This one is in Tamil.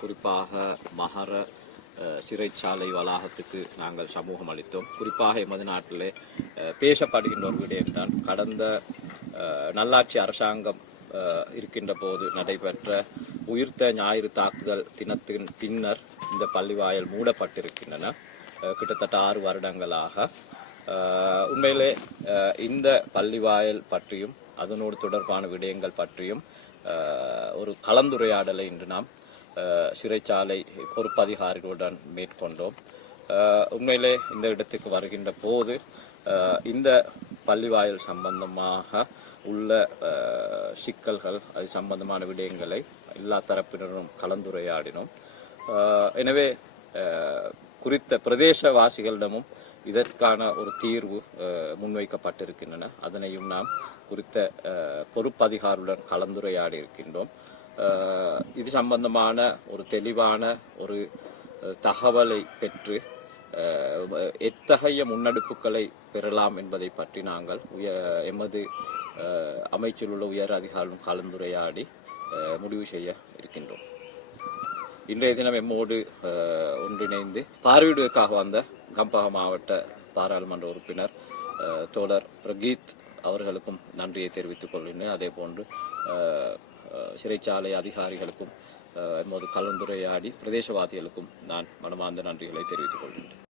குறிப்பாக மகர சிறைச்சாலை வளாகத்துக்கு நாங்கள் சமூகம் அளித்தோம். குறிப்பாக எமது நாட்டிலே பேசப்படுகின்ற ஒரு விடயம்தான் கடந்த நல்லாட்சி அரசாங்கம் இருக்கின்ற போது நடைபெற்ற உயிர்த்த ஞாயிறு தாக்குதல் தினத்தின் பின்னர் இந்த பள்ளிவாயல் மூடப்பட்டிருக்கின்றன. கிட்டத்தட்ட ஆறு வருடங்களாக. உண்மையிலே இந்த பள்ளிவாயல் பற்றியும் அதனோடு தொடர்பான விடயங்கள் பற்றியும் ஒரு கலந்துரையாடலை இன்று நாம் சிறைச்சாலை சிறைச்சாலை பொறுப்பதிகாரிகளுடன் மேற்கொண்டோம். உண்மையிலே இந்த இடத்துக்கு வருகின்ற போது இந்த பள்ளிவாயல் சம்பந்தமாக உள்ள சிக்கல்கள் அது சம்பந்தமான விடயங்களை எல்லா தரப்பினரும் கலந்துரையாடினோம். எனவே குறித்த பிரதேசவாசிகளிடமும் இதற்கான ஒரு தீர்வு முன்வைக்கப்பட்டிருக்கின்றன. அதனையும் நாம் குறித்த பொறுப்பதிகாரியுடன் கலந்துரையாடி இருக்கின்றோம் இது சம்பந்தமான ஒரு தெளிவான ஒரு தகவலை பெற்று எத்தகைய முன்னெடுப்புகளை பெறலாம் என்பதை பற்றி நாங்கள் உய எமது அஹ், அமைச்சில் உள்ள உயர் அதிகாரிகளும் கலந்துரையாடி முடிவு செய்ய இருக்கின்றோம் இன்றைய தினம் எம்மோடு அஹ், ஒன்றிணைந்து பார்வையிடுவதற்காக வந்த கம்பக மாவட்ட பாராளுமன்ற உறுப்பினர் அஹ், தோழர் பிரகீத் அவர்களுக்கும் நன்றியை தெரிவித்துக் கொள்கின்றேன் அதே போன்று அஹ், சிறைச்சாலை அதிகாரிகளுக்கும் அஹ், கலந்துரையாடி பிரதேசவாதிகளுக்கும் நான் மனமார்ந்த நன்றிகளை தெரிவித்துக் கொள்கின்றேன்.